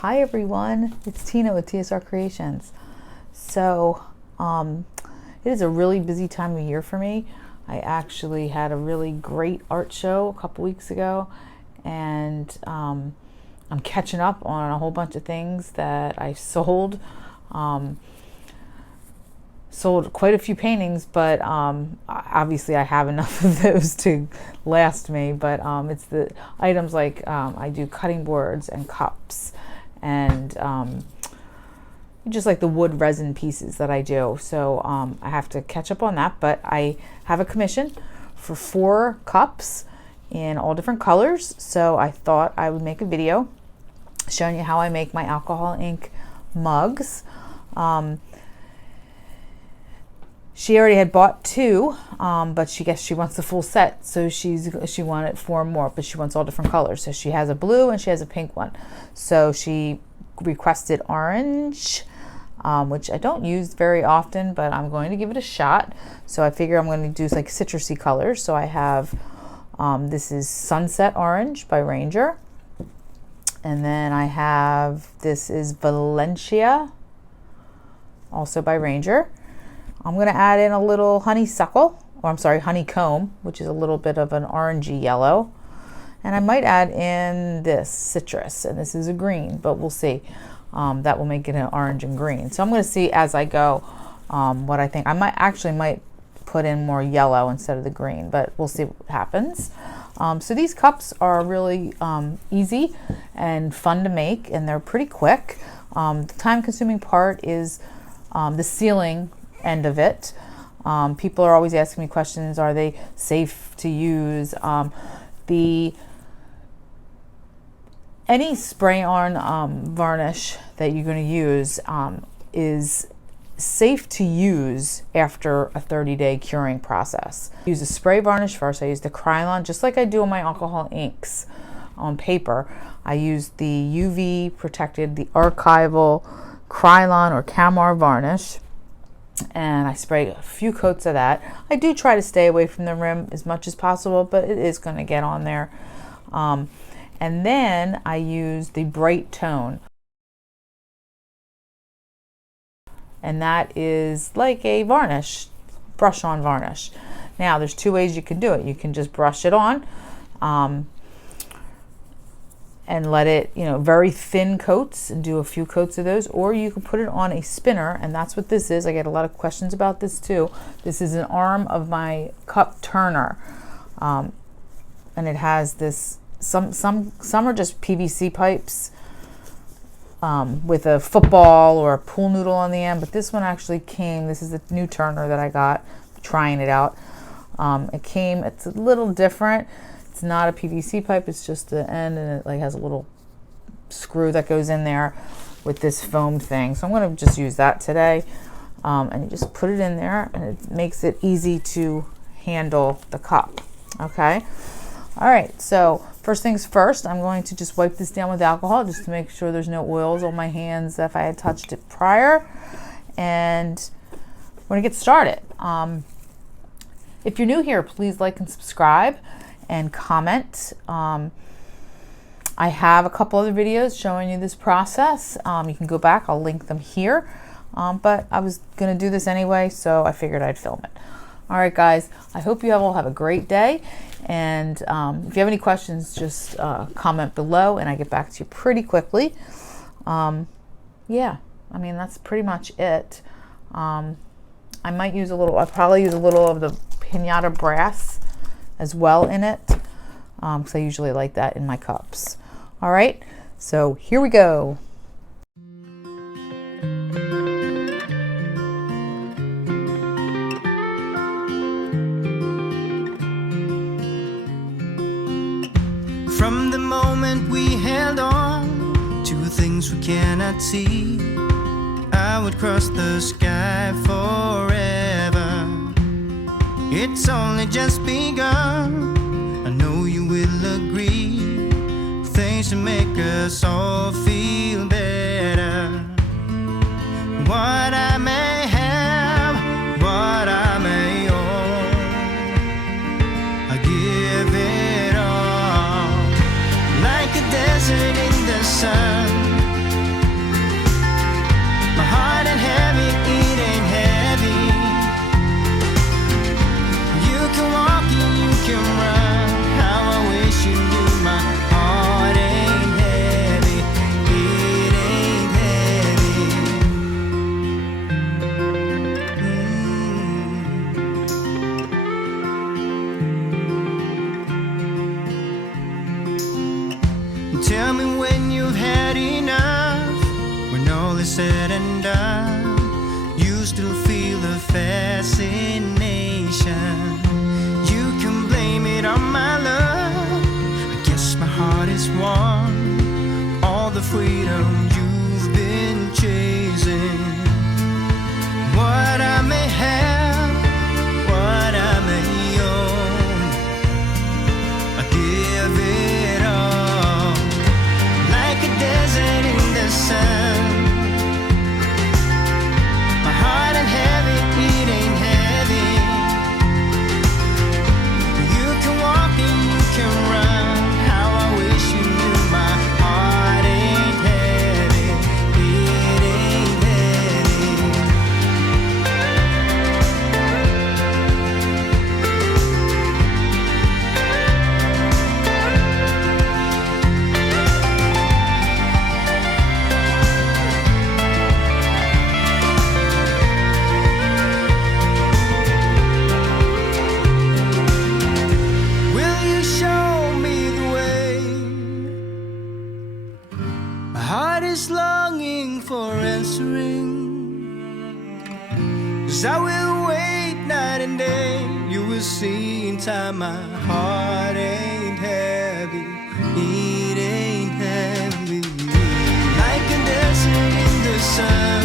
Hi everyone, it's Tina with TSR Creations. So it is a really busy time of year for me. I actually had a really great art show a couple weeks ago, and I'm catching up on a whole bunch of things that I sold. Sold quite a few paintings, but obviously I have enough of those to last me. But it's the items like I do cutting boards and cups and just like the wood resin pieces that I do. So I have to catch up on that, but I have a commission for 4 cups in all different colors. So I thought I would make a video showing you how I make my alcohol ink mugs. She already had bought 2, but she wants the full set, so she wanted 4 more, but she wants all different colors. So she has a blue and she has a pink one. So she requested orange, which I don't use very often, but I'm going to give it a shot. So I figure I'm going to do like citrusy colors. So I have this is Sunset Orange by Ranger, and then I have this is Valencia, also by Ranger. I'm going to add in a little honeysuckle, or I'm sorry, honeycomb, which is a little bit of an orangey yellow. And I might add in this citrus, and this is a green, but we'll see. That will make it an orange and green. So I'm going to see as I go what I think. I might put in more yellow instead of the green, but we'll see what happens. So these cups are really easy and fun to make, and they're pretty quick. The time-consuming part is the sealing end of it. People are always asking me questions. Are they safe to use? Any spray on varnish that you're going to use is safe to use after a 30-day curing process. Use a spray varnish first. I use the Krylon, just like I do on my alcohol inks on paper. I use the UV protected, the archival Krylon or Kamar varnish, and I spray a few coats of that. I do try to stay away from the rim as much as possible, but it is going to get on there. And then I use the Brite tone, and that is like a varnish, brush on varnish. Now there's 2 ways you can do it. You can just brush it on and let it, very thin coats, and do a few coats of those, or you can put it on a spinner, and that's what this is. I get a lot of questions about this too. This is an arm of my cup turner, and it has this, some are just PVC pipes with a football or a pool noodle on the end, but this one actually came, this is a new turner that I got, trying it out. It's a little different. It's not a PVC pipe, it's just the end, and it like has a little screw that goes in there with this foam thing. So I'm going to just use that today. And you just put it in there, and it makes it easy to handle the cup. Okay. All right. So first things first, I'm going to just wipe this down with alcohol just to make sure there's no oils on my hands if I had touched it prior. And we're going to get started. If you're new here, please like and subscribe and comment. I have a couple other videos showing you this process. You can go back, I'll link them here. But I was gonna do this anyway, so I figured I'd film it. All right, guys, I hope you all have a great day. And if you have any questions, just comment below and I get back to you pretty quickly. Yeah, I mean, that's pretty much it. I'll probably use a little of the Pinata Brass as well in it, because I usually like that in my cups. All right, so here we go. From the moment we held on to things we cannot see, I would cross the sky forever. It's only just begun, I know you will agree. Things to make us all feel better. What I may have, what I may own, I give it all. Like a desert in the sun, you still feel the fascination. You can blame it on my love. I guess my heart is won. All the freedom you've been chasing. What I may have, what I may own, I give it all. Like a desert in the sun. My heart ain't heavy, it ain't heavy. You can walk and you can run. How I wish you knew my heart ain't heavy, it ain't heavy. Will you show me the way? My heart is longing for answering. 'Cause I will wait night and day. You will see in time my heart ain't heavy, it ain't heavy. Like a desert in the sun,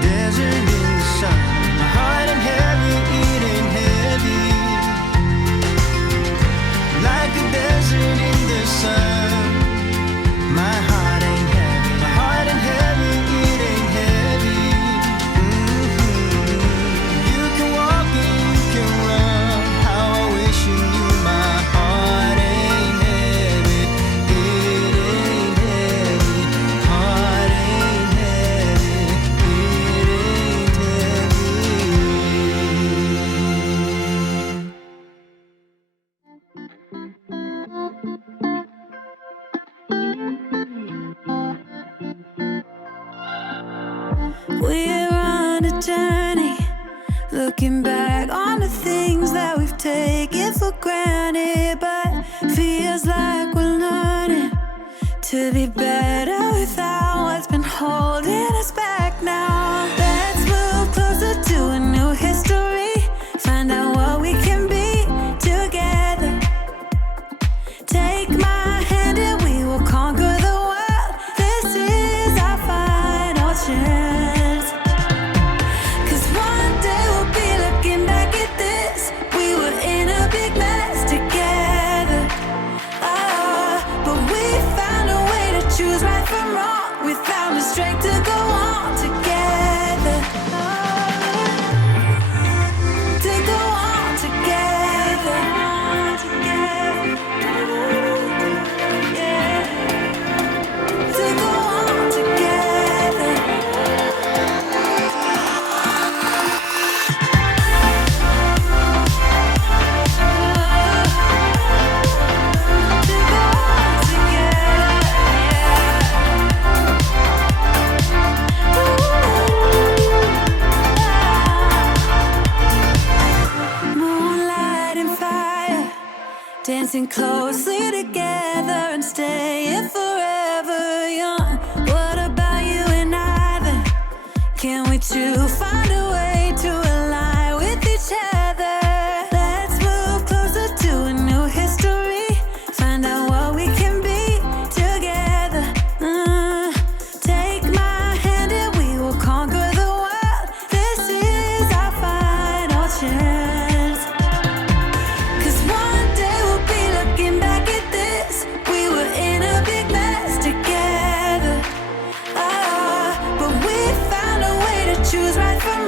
desert in the sun. My heart ain't heavy, it ain't heavy. Like a desert in the sun. My heart ain't heavy, my heart ain't heavy, it ain't heavy. You can walk and you can run. How I wish you knew my heart ain't heavy, it ain't heavy. Heart ain't heavy, it ain't heavy. We're on a journey, looking back on the things that we've taken for granted, but feels like we're learning to be better without what's been holding us back now. Let's move closer to a new history, find out what we can be together. Take my hand and we will conquer the world. This is our final chance. 'Cause one day we'll be looking back at this. We were in a big mess together. But we found a way to choose right from wrong. We found the strength to go on together. To go on together. Yeah. To go on together. To go on together. Moonlight and fire, dancing closely together and staying forever young. What about you and I then? Can we two find a way to align with each other? Let's move closer to a new history, find out what we can be together. Take my hand and we will conquer the world. This is our final chance. 'Cause one day we'll be looking back at this. We were in a big mess together. But we found a way to choose right from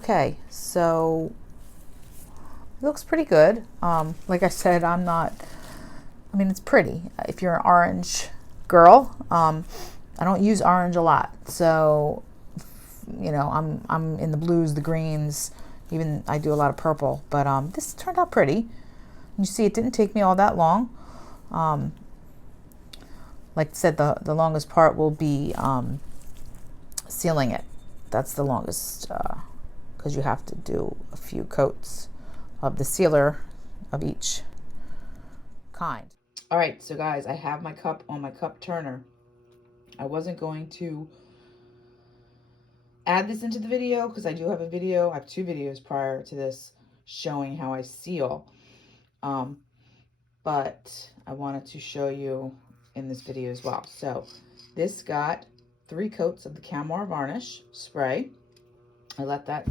Okay, so it looks pretty good. Like I said, it's pretty. If you're an orange girl, I don't use orange a lot. So, I'm in the blues, the greens, even I do a lot of purple. But this turned out pretty. You see, it didn't take me all that long. Like I said, the longest part will be sealing it. That's the longest because you have to do a few coats of the sealer of each kind. All right, so guys, I have my cup on my cup turner. I wasn't going to add this into the video because I do have a video. I have 2 videos prior to this showing how I seal. But I wanted to show you in this video as well. So this got 3 coats of the Kamar varnish spray. I let that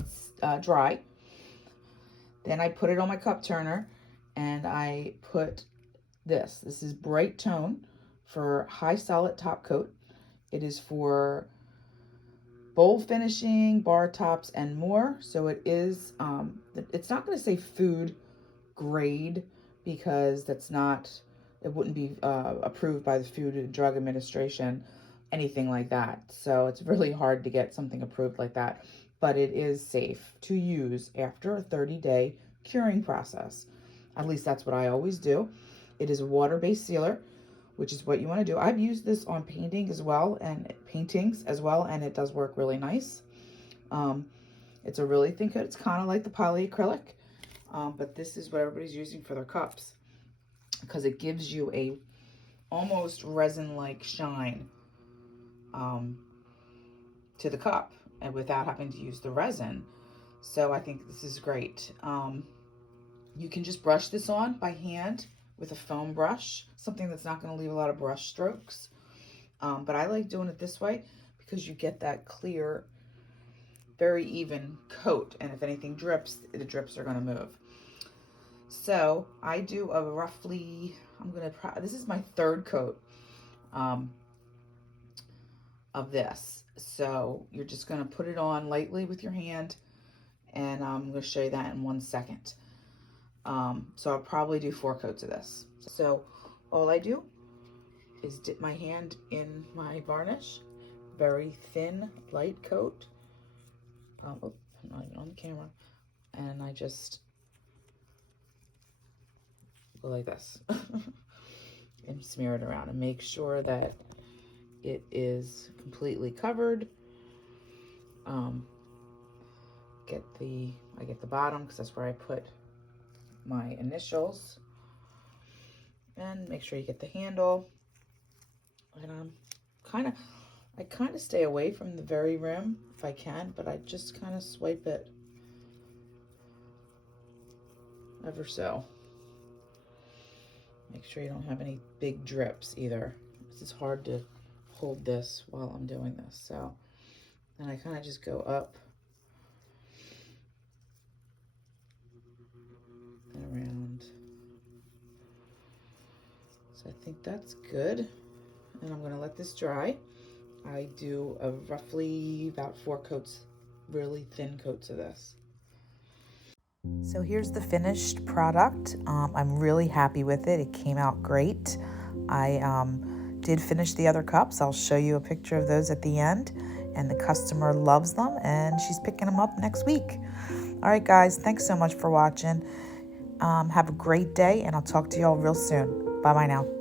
dry. Then I put it on my cup turner and I put this. This is Bright Tone for high solid top coat. It is for bowl finishing, bar tops, and more. So it is, it's not going to say food grade because that's not, it wouldn't be approved by the Food and Drug Administration, anything like that. So it's really hard to get something approved like that. But it is safe to use after a 30-day curing process. At least that's what I always do. It is a water-based sealer, which is what you want to do. I've used this on paintings as well, and it does work really nice. It's a really thin coat. It's kind of like the polyacrylic, but this is what everybody's using for their cups because it gives you a almost resin-like shine to the cup, and without having to use the resin. So I think this is great. You can just brush this on by hand with a foam brush, something that's not going to leave a lot of brush strokes. But I like doing it this way because you get that clear, very even coat. And if anything drips, the drips are going to move. So I do a roughly, this is my 3rd coat of this. So you're just going to put it on lightly with your hand, and I'm going to show you that in 1 second. So I'll probably do 4 coats of this. So all I do is dip my hand in my varnish, very thin, light coat. I'm not even on the camera. And I just go like this and smear it around and make sure that it is completely covered. I get the bottom because that's where I put my initials, and make sure you get the handle. And I kind of stay away from the very rim if I can, but I just kind of swipe it ever so. Make sure you don't have any big drips either. It's hard to hold this while I'm doing this. So then I kind of just go up and around. So I think that's good. And I'm going to let this dry. I do roughly about 4 coats, really thin coats of this. So here's the finished product. I'm really happy with it. It came out great. I did finish the other cups. I'll show you a picture of those at the end. And the customer loves them, and she's picking them up next week. All right, guys, thanks so much for watching. Have a great day, and I'll talk to you all real soon. Bye-bye now.